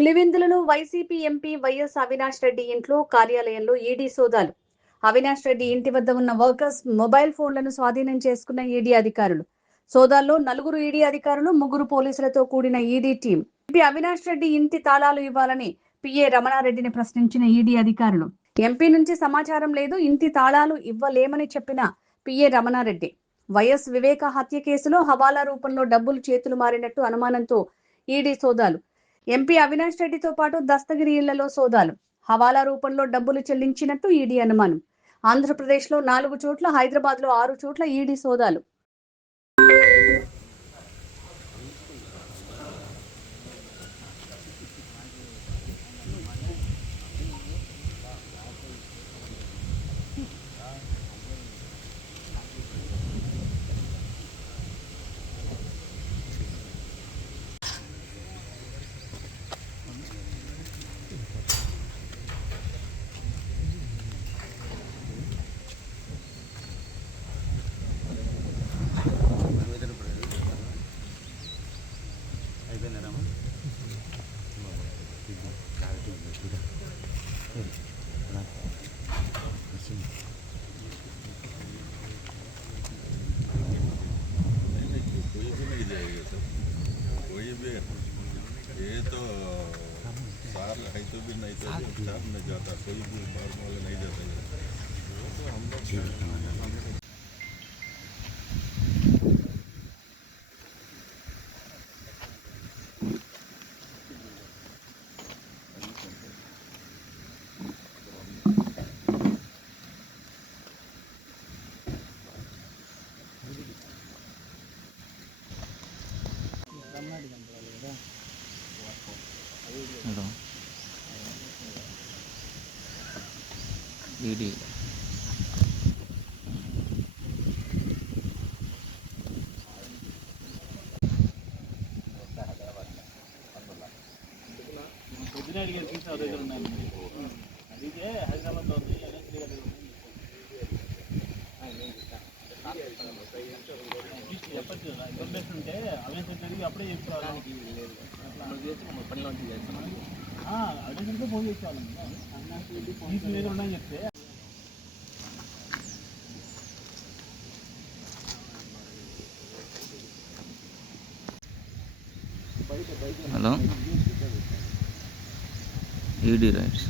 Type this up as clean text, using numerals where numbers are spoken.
పులివెందులలో YCP MP YS Avinash Reddy ఇంట్లో కార్యాలయంలో ED సోదాలు. అవినాష్ రెడ్డి ఇంటి వద్ద ఉన్న వర్కర్స్ మొబైల్ ఫోన్లను స్వాధీనం చేసుకున్న ఈడీ అధికారులు. సోదాల్లో 4 ఈడీ అధికారులు, 3 పోలీసులతో కూడిన ED team. MP Avinash Reddy ఇంటి తాళాలు ఇవ్వాలని పిఏ రమణారెడ్డిని ప్రశ్నించిన ఈడీ అధికారులు. ఎంపీ నుంచి సమాచారం లేదు, ఇంటి తాళాలు ఇవ్వలేమని చెప్పిన పిఏ రమణారెడ్డి. వైఎస్ వివేక హత్య కేసులో హవాలా రూపంలో డబ్బులు చేతులు మారినట్టు అనుమానంతో ఈడీ సోదాలు. ఎంపీ అవినాష్ రెడ్డితో పాటు దస్తగిరి ఇళ్లలో సోదాలు. హవాలా రూపంలో డబ్బులు చెల్లించినట్టు ఈడీ అనుమానం. ఆంధ్రప్రదేశ్లో 4 చోట్ల, హైదరాబాద్లో 6 చోట్ల ఈడీ సోదాలు. ये तो सार है तो भी नहीं तो स्टाफ नहीं जाता, कोई भी बार वाले नहीं जाता है, तो हम लोग ఈడీ అదిగే హైదరాబాద్లో ఉంది. చెప్పచ్చు కదా, ఇన్ఫర్మేషన్ ఉంటే అవేషన్ జరిగి అప్పుడే చెప్పుకోవాలి. అవేషన్తో ఫోన్ చేసుకోవాలి. ఫీజు మీద ఉండని చెప్తే హలో ఈడీ రైట్స్